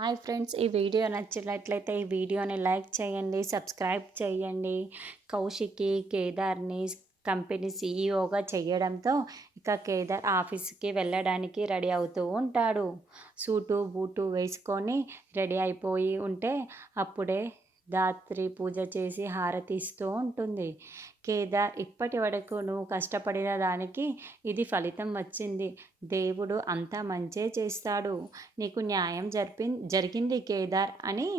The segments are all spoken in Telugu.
హాయ్ ఫ్రెండ్స్, ఈ వీడియో నచ్చినట్లయితే ఈ వీడియోని లైక్ చేయండి, సబ్స్క్రైబ్ చేయండి. కౌశిక్కి కేదార్ని కంపెనీ సీఈఓగా చేయడంతో ఇక కేదార్ ఆఫీస్కి వెళ్ళడానికి రెడీ అవుతూ ఉంటాడు. సూటు బూటు వేసుకొని రెడీ అయిపోయి ఉంటే అప్పుడే ధాత్రి పూజ చేసి హారతి ఇస్తూ ఉంటుంది. కేదార్, ఇప్పటి వరకు నువ్వు కష్టపడిన దానికి ఇది ఫలితం వచ్చింది. దేవుడు అంతా మంచే చేస్తాడు. నీకు న్యాయం జరిగింది కేదార్ అని,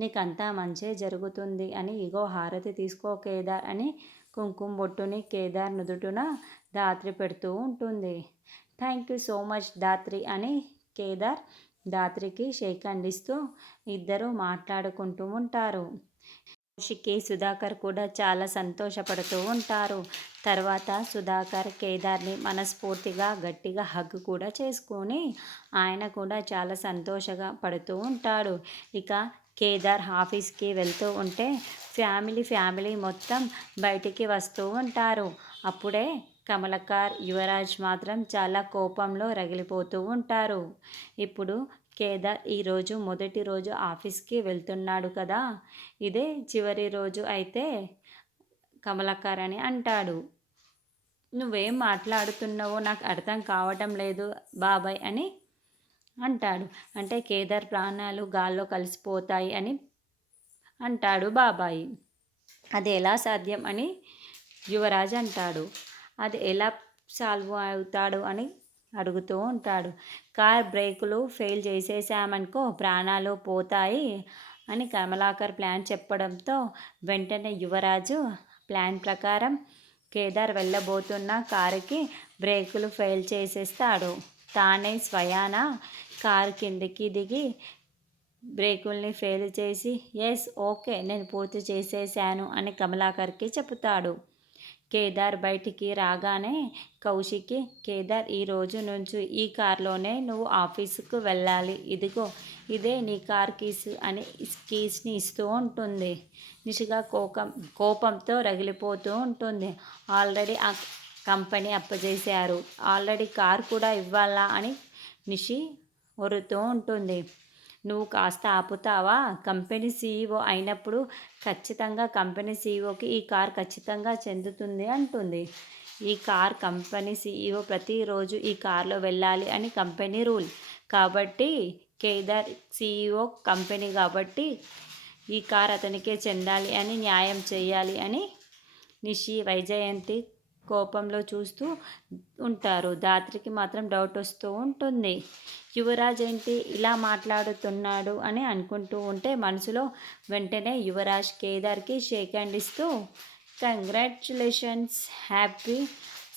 నీకంతా మంచే జరుగుతుంది అని, ఇగో హారతి తీసుకో కేదార్ అని కుంకుమ బొట్టుని కేదార్ నుదుటున ధాత్రి పెడుతూ ఉంటుంది. థ్యాంక్ యూ సో మచ్ ధాత్రి అని కేదార్ ధాత్రికి షేక్ హ్యాండ్ ఇస్తూ ఇద్దరు మాట్లాడుకుంటూ ఉంటారు. కౌశిక్కి సుధాకర్ కూడా చాలా సంతోషపడుతూ ఉంటారు. తర్వాత సుధాకర్ కేదార్ని మనస్ఫూర్తిగా గట్టిగా హగ్ కూడా చేసుకొని ఆయన కూడా చాలా సంతోషంగా పడుతూ ఉంటాడు. ఇక కేదార్ ఆఫీస్కి వెళ్తూ ఉంటే ఫ్యామిలీ మొత్తం బయటికి వస్తూ ఉంటారు. అప్పుడే కమలకార్, యువరాజ్ మాత్రం చాలా కోపంలో రగిలిపోతూ ఉంటారు. ఇప్పుడు కేదార్ ఈరోజు మొదటి రోజు ఆఫీస్కి వెళ్తున్నాడు కదా, ఇదే చివరి రోజు అయితే కమలాకర్ అని అంటాడు. నువ్వేం మాట్లాడుతున్నావో నాకు అర్థం కావటం లేదు బాబాయ్ అని అంటాడు. అంటే కేదార్ ప్రాణాలు గాల్లో కలిసిపోతాయి అని అంటాడు బాబాయి. అది ఎలా సాధ్యం అని యువరాజ్ అంటాడు. అది ఎలా సాల్వ్ అవుతాడు అని అడుగుతూ ఉంటాడు. కార్ బ్రేకులు ఫెయిల్ చేసేసామనుకో ప్రాణాలు పోతాయి అని కమలాకర్ ప్లాన్ చెప్పడంతో వెంటనే యువరాజు ప్లాన్ ప్రకారం కేదార్ వెళ్ళబోతున్న కారుకి బ్రేకులు ఫెయిల్ చేసేస్తాడు. తానే స్వయాన కారు కిందికి దిగి బ్రేకుల్ని ఫెయిల్ చేసి ఎస్ ఓకే నేను పూర్తి చేసేసాను అని కమలాకర్కి చెబుతాడు. కేదార్ బయటికి రాగానే కౌశిక్కి, కేదార్ ఈ రోజు నుంచి ఈ కార్లోనే నువ్వు ఆఫీసుకు వెళ్ళాలి, ఇదిగో ఇదే నీ కార్ కీస్ అని కీస్ని ఇస్తూ ఉంటుంది. నిషిగా కోపంతో రగిలిపోతూ ఉంటుంది. ఆల్రెడీ ఆ కంపెనీ అప్పచేశారు, ఆల్రెడీ కార్ కూడా ఇవ్వాలా అని నిషి ఒరుతూ ఉంటుంది. నువ్వు కాస్త ఆపుతావా? కంపెనీ సీఈఓ అయినప్పుడు ఖచ్చితంగా కంపెనీ సీఈఓకి ఈ కార్ ఖచ్చితంగా చెందుతుంది అంటుంది. ఈ కార్ కంపెనీ సీఈఓ ప్రతిరోజు ఈ కార్లో వెళ్ళాలి అని కంపెనీ రూల్. కాబట్టి కేదార్ సీఈఓ కంపెనీ కాబట్టి ఈ కార్ అతనికే చెందాలి అని న్యాయం చేయాలి అని నిషి, వైజయంతి కోపంలో చూస్తూ ఉంటారు. ధాత్రికి మాత్రం డౌట్ వస్తూ ఉంటుంది. యువరాజ్ ఏంటి ఇలా మాట్లాడుతున్నాడు అని అనుకుంటూ ఉంటే మనసులో వెంటనే యువరాజ్ కేదార్కి షేక్ హ్యాండ్ ఇస్తూ congratulations, happy,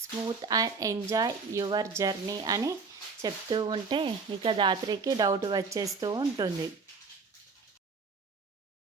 smooth and enjoy your journey అని చెప్తూ ఉంటే ఇక ధాత్రికి డౌట్ వచ్చేస్తూ ఉంటుంది.